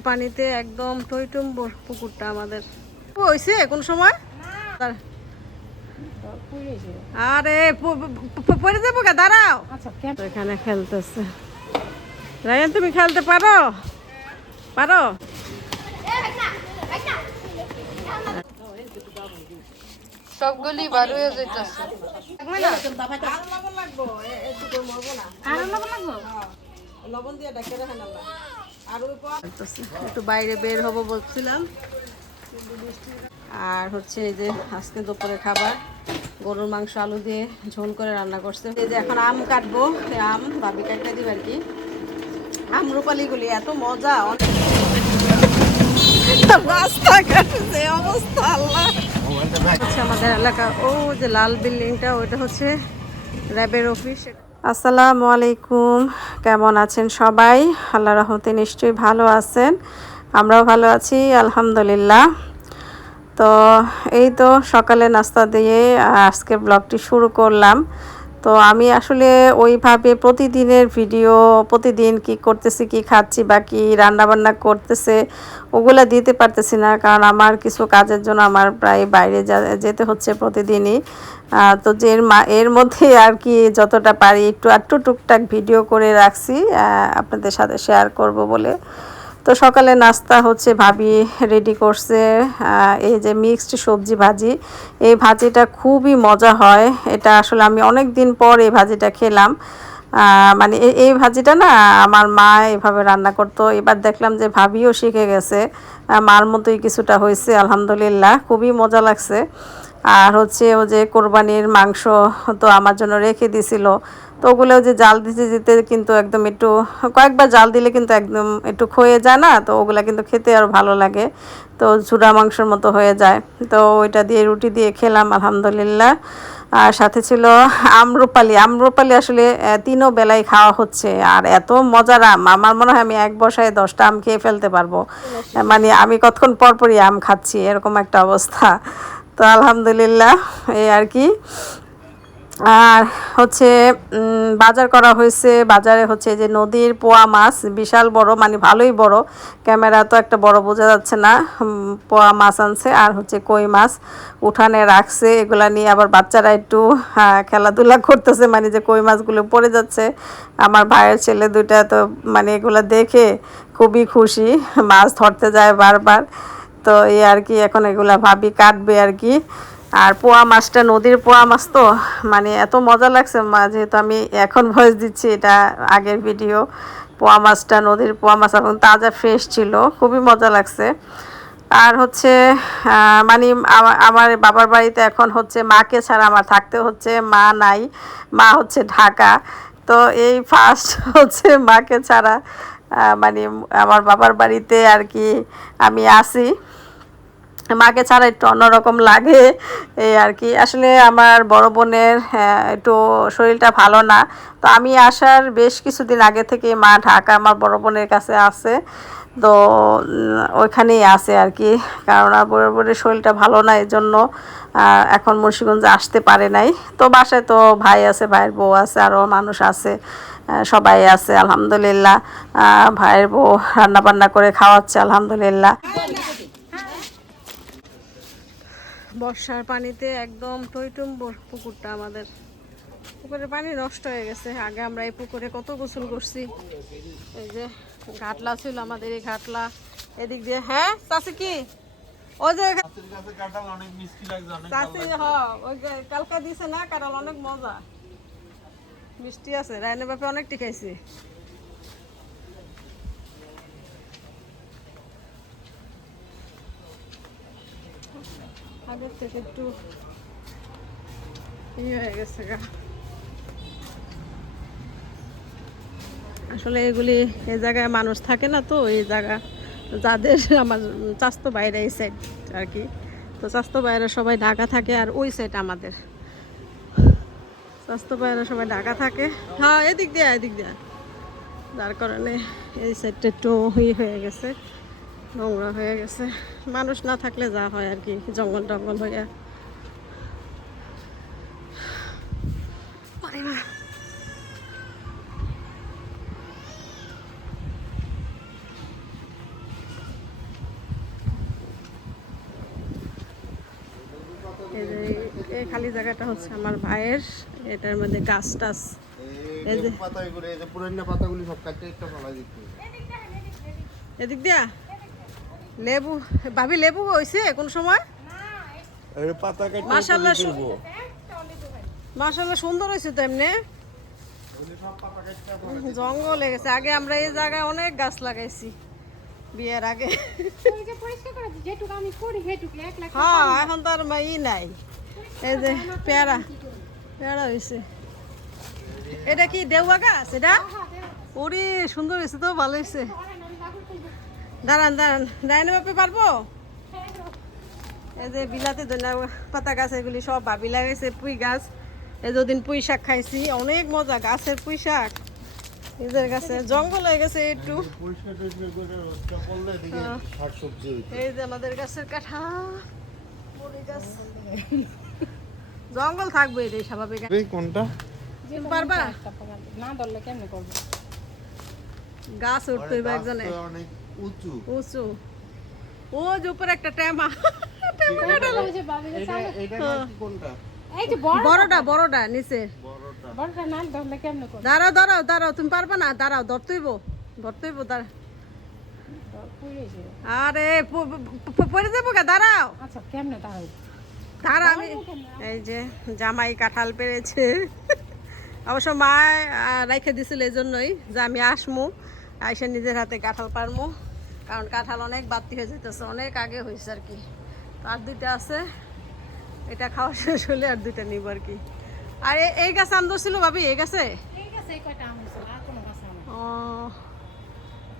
বর্ষার পানিতে একদম টইটুম্বর পুকুরটা আমাদের। হয়েছে কোন সময় আরে পড়ে যাবো কে, দাঁড়াও। এখানে খেলতেছে রায়ান, তুমি খেলতে পারো পারো? সবগুলি বার হয়ে যাইতেছে। একটু বাইরে বের হবো বলছিলাম। আর হচ্ছে এই যে আজকে দুপুরে খাবার গরুর মাংস আলু দিয়ে ঝোল করে রান্না করছে। এই যে এখন আম কাটবো, আম ভাবি কাটতে দিবে আর কি। আমরুপালিগুলি এত মজা, রাস্তাঘাটে অবস্থা আল্লাহ। হচ্ছে আমাদের এলাকা ও যে লাল বিল্ডিংটা, ওইটা হচ্ছে র্যাবের অফিস। আসসালামু আলাইকুম, কেমন আছেন সবাই? আল্লাহ রহমতে নিশ্চয়ই ভালো আছেন, আমরাও ভালো আছি আলহামদুলিল্লাহ। তো এই তো সকালে নাস্তা দিয়ে আজকে ব্লগটি শুরু করলাম। তো আমি আসলে ওইভাবে প্রতিদিনের ভিডিও, প্রতিদিন কি করতেছি, কি খাচ্ছি বা কি রান্নাবান্না করতেছে ওগুলা দিতে পারতেছি না, কারণ আমার কিছু কাজের জন্য আমার প্রায় বাইরে যেতে হচ্ছে প্রতিদিনই। তো যে এর মধ্যে আর কি যতটা পারি একটু টুকটাক ভিডিও করে রাখছি আপনাদের সাথে শেয়ার করব বলে। তো সকালে নাস্তা হচ্ছে ভাবি রেডি করছে এই যে মিক্সড সবজি ভাজি। এই ভাজিটা খুবই মজা হয়, এটা আসলে আমি অনেক দিন পর এই ভাজিটা খেলাম। মানে এই ভাজিটা না আমার মা এভাবে রান্না করতো, এবার দেখলাম যে ভাবিও শিখে গেছে, মার মতোই কিছুটা হয়েছে আলহামদুলিল্লাহ, খুবই মজা লাগছে। আর হচ্ছে ও যে কোরবানির মাংস তো আমার জন্য রেখে দিছিল, তো ওগুলো যে জাল দিতে দিতে কিন্তু একদম একটু কয়েকবার জাল দিলে কিন্তু একদম একটু ক্ষয়ে যায় না, তো ওগুলা কিন্তু খেতে আরও ভালো লাগে, তো ঝুরা মাংসের মতো হয়ে যায়। তো ওইটা দিয়ে রুটি দিয়ে খেলাম আলহামদুলিল্লাহ। আর সাথে ছিল আমরুপালি আসলে তিনও বেলায় খাওয়া হচ্ছে, আর এত মজার আম, আমার মনে হয় আমি এক বসায় 10টা আম খেয়ে ফেলতে পারবো। মানে আমি কতক্ষণ পরপরই আম খাচ্ছি এরকম একটা অবস্থা। তো আলহামদুলিল্লাহ এই আর কি। আর হচ্ছে বাজার করা হয়েছে, বাজারে হচ্ছে যে নদীর পোয়া মাছ বিশাল বড়, মানে ভালোই বড়, ক্যামেরা তো একটা বড় বোঝা যাচ্ছে না। পোয়া মাছ আনছে, আর হচ্ছে কই মাছ উঠানে রাখছে, এগুলা নিয়ে আবার বাচ্চারা একটু খেলাধুলা করতেছে, মানে যে কই মাছগুলো পড়ে যাচ্ছে। আমার ভাইয়ের ছেলে দুইটা তো মানে এগুলা দেখে খুবই খুশি, মাছ ধরতে যায় বারবার। তো এই আর কি, এখন এগুলা ভাবি কাটবে আর কি। আর পোয়া মাছটা নদীর পোয়া মাছ তো মানে এত মজা লাগছে, যেহেতু আমি এখন ভয়েস দিচ্ছি, এটা আগের ভিডিও। পোয়া মাছটা নদীর পোয়া মাছ এখন তাজা ফ্রেশ ছিল, খুবই মজা লাগছে। আর হচ্ছে মানে আমার বাবার বাড়িতে এখন হচ্ছে মাকে ছাড়া আমার থাকতে হচ্ছে, মা নাই, মা হচ্ছে ঢাকা। তো এই ফার্স্ট হচ্ছে মাকে ছাড়া মানে আমার বাবার বাড়িতে আর কি আমি আসি, মাকে ছাড়া একটু অন্যরকম লাগে এই আর কি। আসলে আমার বড় বোনের একটু শরীরটা ভালো না, তো আমি আসার বেশ কিছুদিন আগে থেকে মা ঢাকা আমার বড় বোনের কাছে আছে, তো ওইখানেই আছে আর কি। কারণ আর বড় বোনের শরীরটা ভালো না, এই জন্য এখন মুন্সিগঞ্জে আসতে পারে নাই। তো বাসায় তো ভাই আছে, ভাইয়ের বউ আছে, আরও মানুষ আছে, সবাই আছে আলহামদুলিল্লাহ। ভাইয়ের বউ রান্না বান্না করে খাওয়াচ্ছে আলহামদুলিল্লাহ। বর্ষার পানিতে একদম টইটুম্বর পুকুরটা আমাদের। পুকুরের পানি নষ্ট হয়ে গেছে, আগে আমরা এই পুকুরে কত গোসল করছি। এই যে ঘাটলা ছিল আমাদের, এই ঘাটলা এদিক দিয়ে। হ্যাঁ চাষি কি ওই যে চাষি, ওই যে কালকা দিছে না কাঁঠাল, অনেক মজা মিষ্টি আছে, রায়নের বাপে অনেকটি খাইছি। আগের থেকে একটু হয়ে গেছে গা। আসলে এগুলি এই জায়গায় মানুষ থাকে না, তো এই জায়গা যাদের আমার চাস্তো বাইরে এই সাইড আর কি, তো চাস্তো বাইরে সবাই ঢাকা থাকে, আর ওই সাইড আমাদের চাস্তো বাইরে সবাই ঢাকা থাকে। হ্যাঁ এদিক দিয়ে যার কারণে এই সাইডটা একটু হয়ে গেছে, নোংরা হয়ে গেছে। মানুষ না থাকলে যা হয় আর কি, জঙ্গল টঙ্গল হয়ে। এই যে এই খালি জায়গাটা হচ্ছে আমার ভাইয়ের, এটার মধ্যে গাছ টাছ এই যে পাতাগুলো, এই যে পুরানো পাতাগুলো সব কাটতে একটা ফেলা দিতে। এদিক দিয়া লেবু, ভাবি লেবু হয়েছে কোন সময়? আরে পাতা কাটতে মাশাআল্লাহ, দেব। মাশাআল্লাহ সুন্দর হয়েছে তো এমনি। সব পাতা কাটতে জঙ্গল হয়ে গেছে। আগে আমরা এই জায়গায় অনেক গাছ লাগাইছি বিয়ের আগে। হ্যাঁ, এখন তো আর ই নাই। এই যে পেয়ারা, পেয়ারা হয়েছে। এটা কি দেওয়া গাছ? এটা ওরে সুন্দর হয়েছে তো, ভালো হয়েছে। দাঁড়ান দাঁড়ান, ডাইনে বাপে পারবো? এই যে বিলাতে ধনিয়া পাতা গাছ, এগুলি সব ভাবি লাগাইছে। পুঁই গাছ, এই যদিন পুঁই শাক খাইছি, অনেক মজা গাছের পুঁই শাক। নিজের কাছে জঙ্গল হয়ে গেছে একটু। এই যে আমাদের গাছের কাঁঠাল, বড়ি গাছ। জঙ্গল থাকবে, এটাই স্বাভাবিক। কোনটা পারবা না ধরলে কেমনে করবো? গাছ উঠতে হইবে একজনে, অনেক উঁচু। উঁচু। ও যে উপরে একটা টেমা, কোনটা? এই যে বড়টা বড়টা নিচে। বড়টা না ধরলে কেমনে করবো? দাঁড়াও দাঁড়াও দাঁড়াও, তুমি পারবা না? দাঁড়াও, ধরতেইব ধরতেইব। আরে পড়ে যাবো গা, দাঁড়াও। আচ্ছা কেমনে তাহলে? তার আমি এই যে জামাই কাঁঠাল পেরেছে, অবশ্য মা রাইখে দিছিল এই জন্যই যে আমি আসমু, আইসা নিজের হাতে কাঁঠাল পারমু। কারণ কাঁঠাল অনেক বাড়তি হয়ে যেতেছে, অনেক আগে হয়েছে আর কি। আর দুইটা আছে, এটা খাওয়া শেষ হলে আর দুইটা নিব আর কি। আর এই গাছ আম ধরছিল ভাবি? এই গাছে ও,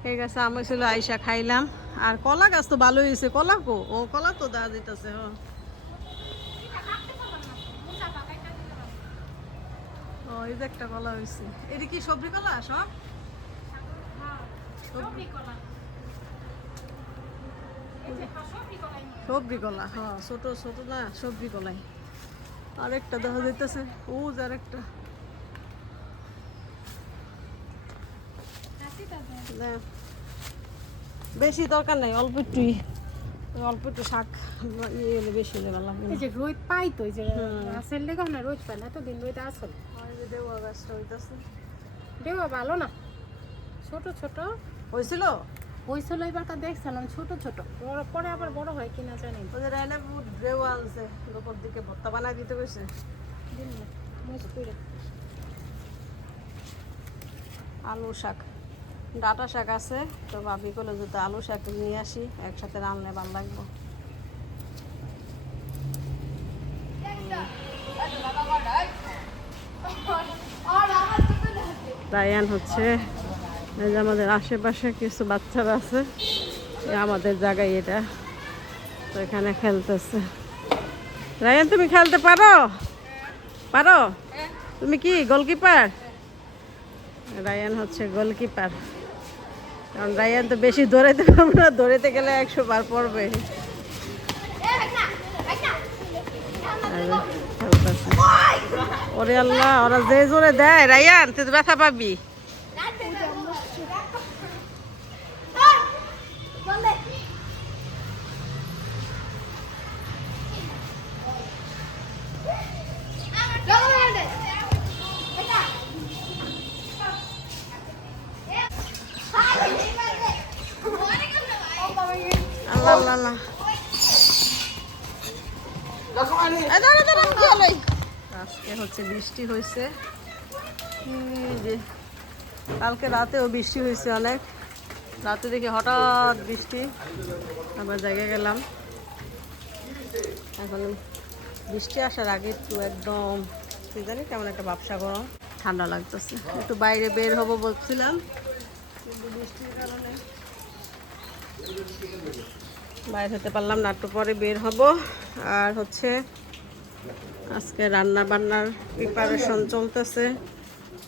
এই গাছে আম হয়েছিল, আইসা খাইলাম। আর কলা গাছ তো ভালো হয়েছে। কলা কো? ও কলা তো দেওয়া দিতেছে। ও এই যে একটা কলা হয়েছে। এটা কি সবজি কলা? সব সবজি কলা, হ্যাঁ ছোট ছোট না, সবজি কলাই। আরেকটা দেখা যাইতেছে, ও আরেকটা। বেশি দরকার নাই, অল্প একটুই, অল্প একটু শাক ইয়ে হলে বেশি হলে ভালো লাগবে। এই যে রোদ পাই তো, এই যে আসল লেগে না রোদ পায় না, এতদিন রোদ আসল। দেওয়া গাছটা হইতেছে, দেওয়া ভালো না, ছোট ছোট হয়েছিল। হয়েছিল এবারটা দেখছিলাম ছোট ছোট, পরে আবার বড় হয় কিনা জানি। ওদের রায়না দেওয়া আনছে, দুপুর দিকে ভর্তা বানাই দিতে গেছে। আলু শাক, ডাটা শাক আছে তো, ভাবি করলে যদি আলু শাক নিয়ে আসি, একসাথে রান্না ভালো লাগবে। রায়ান হচ্ছে, এই যে আমাদের আশেপাশে কিছু বাচ্চারা আছে, আমাদের জায়গায় এটা, তো এখানে খেলতেছে। রায়ান তুমি খেলতে পারো? পারো? তুমি কি গোলকিপার? রায়ান হচ্ছে গোলকিপার। কারণ রায়ান তো বেশি দৌড়াইতে পারবে না, দৌড়াইতে গেলে 100 বার পড়বে। ওরে আল্লাহ, ওরা যে জোরে দেয় রায়ান, তুই তো ব্যথা পাবি। আল্লাহ আল্লাহ আল্লাহ, আজকে হচ্ছে বৃষ্টি হয়েছে, যে কালকে রাতেও বৃষ্টি হয়েছে অনেক। রাতে দেখি হঠাৎ বৃষ্টি, আবার জায়গায় গেলাম। এখন বৃষ্টি আসার আগে একটু একদম কি জানি কেমন একটা ব্যবসা গরম, ঠান্ডা লাগতেছে। একটু বাইরে বের হবো বলছিলাম, কিন্তু বৃষ্টির কারণে বাইরে হতে পারলাম না। একটু পরে বের হব। আর হচ্ছে আজকে রান্না বান্নার প্রিপারেশন চলতেছে।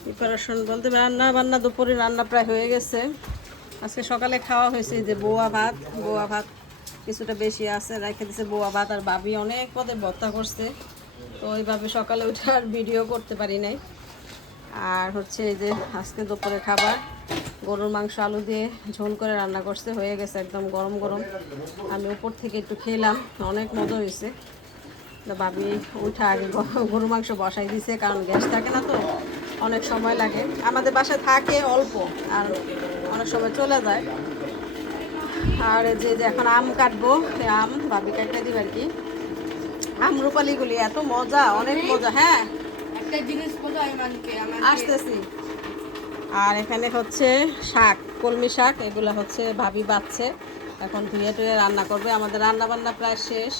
প্রিপারেশন বলতে রান্না বান্না, দুপুরে রান্না প্রায় হয়ে গেছে। আজকে সকালে খাওয়া হয়েছে যে বোয়া ভাত কিছুটা বেশি আছে, রেখে দিছে বোয়া ভাত। আর ভাবি অনেক পদে ভর্তা করছে, তো ওইভাবে সকালে উঠে আর ভিডিও করতে পারি নাই। আর হচ্ছে এই যে আজকে দুপুরে খাবার গরুর মাংস আলু দিয়ে ঝোল করে রান্না করছে, হয়ে গেছে একদম গরম গরম। আমি উপর থেকে একটু খেলাম, অনেক মজা হয়েছে। তো ভাবি উঠা আগে গরু মাংস বসাই দিছে, কারণ গ্যাস থাকে না তো অনেক সময় লাগে। আমাদের বাসায় থাকে অল্প আর অনেক সময় চলে যায়। আর এই যে এখন আম কাটবো, এই আম ভাবি কাটতে দিবে আর কি। আম রূপালিগুলি এত মজা, অনেক মজা। হ্যাঁ একটা জিনিস বোঝাই মানকে আসতেছি। আর এখানে হচ্ছে শাক, কলমি শাক, এগুলো হচ্ছে ভাবি বাচ্ছে, এখন ধুয়ে টুয়ে রান্না করবে। আমাদের রান্না বান্না প্রায় শেষ,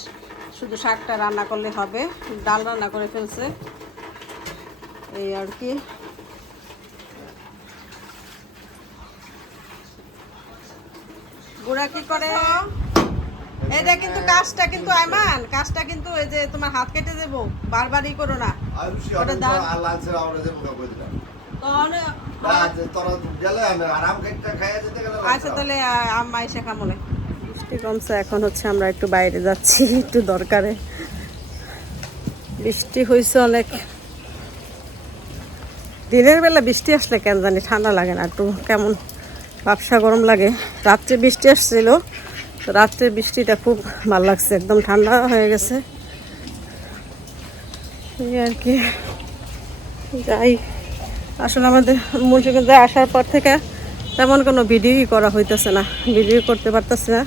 শুধু শাকটা রান্না করলে হবে। ডাল রান্না করে ফেলছে, এই আর কি। বুড়া কি করে? এটা কিন্তু কাজটা কিন্তু আইমান, কাজটা কিন্তু এই যে তোমার হাত কেটে দেবো, বারবারই করো না। ওটা দাও। আচ্ছা তাহলে আম্মা এসে খামলে। বৃষ্টি কমছে, এখন হচ্ছে আমরা একটু বাইরে যাচ্ছি একটু দরকারে। বৃষ্টি হয়েছে অনেক। দিনের বেলা বৃষ্টি আসলে কেন জানি ঠান্ডা লাগে না, একটু কেমন ব্যবসা গরম লাগে। রাত্রে বৃষ্টি আসছিল, তো রাত্রে বৃষ্টিটা খুব ভালো লাগছে, একদম ঠান্ডা হয়ে গেছে। এই আর কি। যাই, আসলে আমাদের মুন্সিগঞ্জে আসার পর থেকে তেমন কোনো ভিডিওই করা হইতেছে না, ভিডিও করতে পারতেছে না,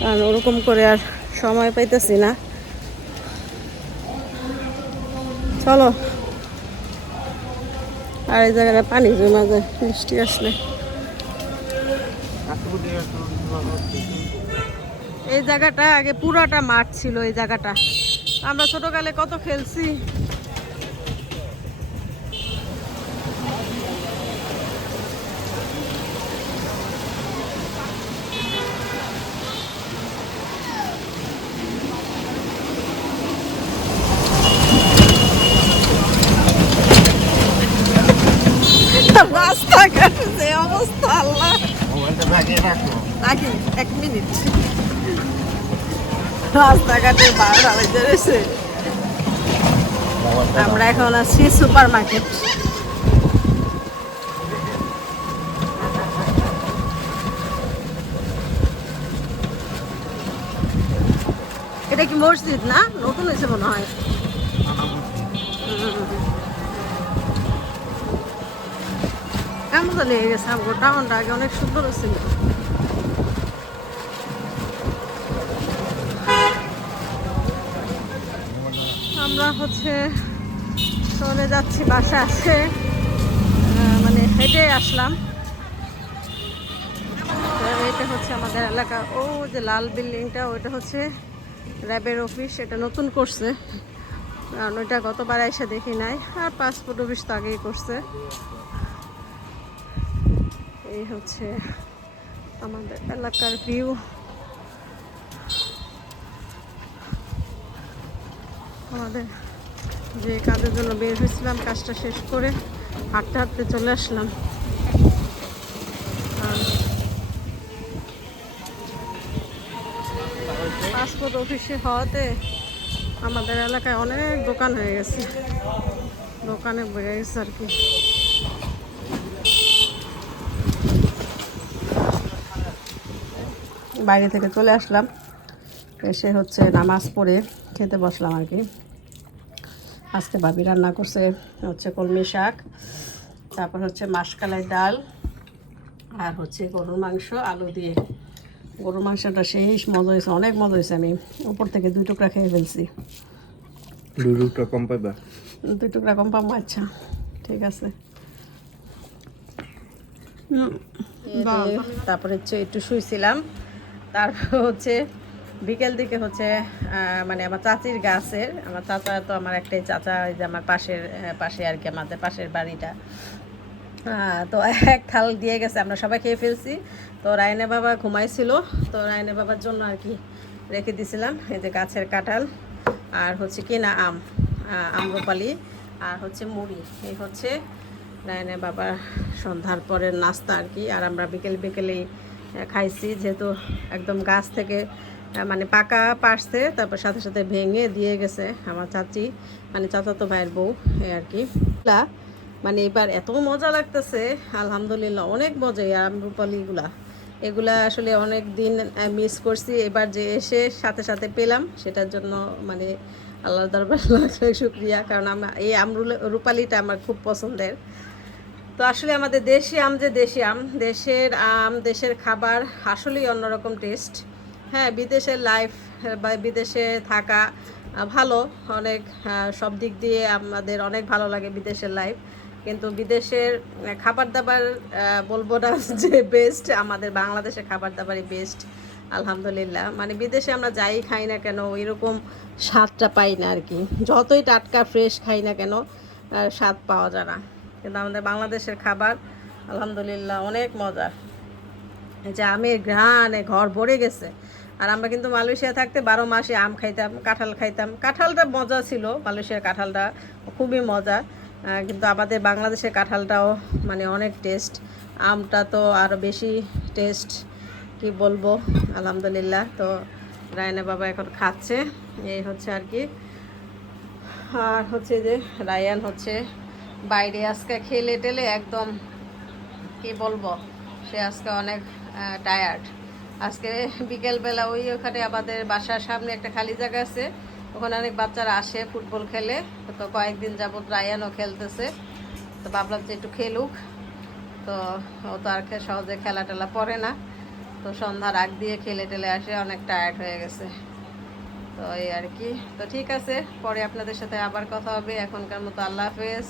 কারণ ওরকম করে আর সময় পাইতেছি না। চলো, আর এই জায়গাটা পানি জমা যায় বৃষ্টি আসলে। এই জায়গাটা আগে পুরাটা মাঠ ছিল, এই জায়গাটা আমরা ছোটকালে কত খেলছি। রাস্তাঘাট যে অবস্থা, আল্লাহ। নাকি 1 মিনিট, রাস্তাঘাটে বারোটা বেজে রয়েছে। আমরা এখন আছি সুপার মার্কেট। এটা কি মসজিদ না? নতুন হয়েছে মনে হয়। কেমন তো লেগে গেছে, আমার টাউনটা আগে অনেক সুন্দর ছিল। আমরা হচ্ছে চলে যাচ্ছি, বাসা আছে, মানে হেঁটে আসলাম। এটা হচ্ছে আমাদের এলাকা, ও যে লাল বিল্ডিংটা ওইটা হচ্ছে র্যাবের অফিস, এটা নতুন করছে, কারণ ওইটা গতবার এসে দেখি নাই। আর পাসপোর্ট অফিস তো আগেই করছে। এই হচ্ছে আমাদের এলাকার ভিউ। আমাদের যে কাজের জন্য বের হয়েছিলাম, কাজটা শেষ করে হাঁটতে হাঁটতে চলে আসলাম। পাসপোর্ট অফিসে হওয়াতে আমাদের এলাকায় অনেক দোকান হয়ে গেছে, দোকানে বেড়ে গেছে আর কি। বাইরে থেকে চলে আসলাম, এসে হচ্ছে নামাজ পড়ে খেতে বসলাম আর কি। আজকে ভাবি রান্না করছে হচ্ছে কলমি শাক, তারপর হচ্ছে মাসকালাই ডাল, আর হচ্ছে গরুর মাংস আলু দিয়ে। গরুর মাংসটা সেই মজা হয়েছে, অনেক মজা হয়েছে। আমি উপর থেকে 2 টুকরা খেয়ে ফেলছি। 2 টুকরা কম পাইবা? 2 টুকরা কম পাবো? আচ্ছা ঠিক আছে। তারপরে হচ্ছে একটু শুয়েছিলাম, তারপর হচ্ছে বিকেল দিকে হচ্ছে মানে আমার চাচির গাছের, আমার চাচা তো আমার একটাই চাচা, ওই যে আমার পাশে আর কি, আমাদের পাশের বাড়িটা। তো এক থাল দিয়ে গেছে, আমরা সবাই খেয়ে ফেলছি। তো রায়না বাবা ঘুমাইছিল, তো রায়না বাবার জন্য আর কি রেখে দিয়েছিলাম। এই যে গাছের কাঁঠাল, আর হচ্ছে কিনা আম্রপালি, আর হচ্ছে মুড়ি। এই হচ্ছে রায়না বাবার সন্ধ্যার পরের নাস্তা আর কি। আর আমরা বিকেলেই খাইছি, যেহেতু একদম গাছ থেকে মানে পাকা পারছে, তারপর সাথে সাথে ভেঙে দিয়ে গেছে আমার চাচি, মানে চাচাতো ভাইয়ের বউ, এই আর কি। মানে এবার এত মজা লাগতেছে, আলহামদুলিল্লাহ অনেক মজা। এই আম্রপালিগুলা, এগুলা আসলে অনেক দিন মিস করছি, এবার যে এসে সাথে সাথে পেলাম, সেটার জন্য মানে আল্লাহর দরবার লাখ লাখ শুক্রিয়া, কারণ এই রূপালিটা আমার খুব পছন্দের। তো আসলে আমাদের দেশি আম, যে দেশি আম, দেশের আম, দেশের খাবার আসলেই অন্যরকম টেস্ট। হ্যাঁ, বিদেশের লাইফ বা বিদেশে থাকা ভালো অনেক, সব দিক দিয়ে আমাদের অনেক ভালো লাগে বিদেশের লাইফ, কিন্তু বিদেশের খাবার দাবার বলবো না যে বেস্ট, আমাদের বাংলাদেশের খাবার দাবারই বেস্ট আলহামদুলিল্লাহ। মানে বিদেশে আমরা যাই খাই না কেন ওইরকম স্বাদটা পাই না আর কি, যতই টাটকা ফ্রেশ খাই না কেন স্বাদ পাওয়া যায় না। কিন্তু আমাদের বাংলাদেশের খাবার আলহামদুলিল্লাহ অনেক মজার। এই যে আমের ঘ্রাণে ঘর ভরে গেছে। আর আমরা কিন্তু মালয়েশিয়া থাকতে 12 মাসে আম খাইতাম, কাঁঠাল খাইতাম। কাঁঠালটা মজা ছিল, মালয়েশিয়ার কাঁঠালটা খুবই মজা, কিন্তু আমাদের বাংলাদেশের কাঁঠালটাও মানে অনেক টেস্ট। আমটা তো আরও বেশি টেস্ট, কি বলবো আলহামদুলিল্লাহ। তো রায়না বাবা এখন খাচ্ছে, এই হচ্ছে আর কি। আর হচ্ছে যে রায়ান হচ্ছে বাইরে আজকে খেলে টেলে একদম, কি বলবো, সে আজকে অনেক টায়ার্ড। আজকে বিকেলবেলা ওখানে আমাদের বাসার সামনে একটা খালি জায়গা আছে, ওখানে অনেক বাচ্চারা আসে ফুটবল খেলে। তো কয়েকদিন যাবত রায়ানও খেলতেছে, তো ভাবলাম যে একটু খেলুক। তো ও তো আর সহজে খেলা টেলা পড়ে না, তো সন্ধ্যার আগ দিয়ে খেলে টেলে আসে, অনেক টায়ার্ড হয়ে গেছে। তো এই আর কি। তো ঠিক আছে, পরে আপনাদের সাথে আবার কথা হবে। এখনকার মতো আল্লাহ হাফেজ।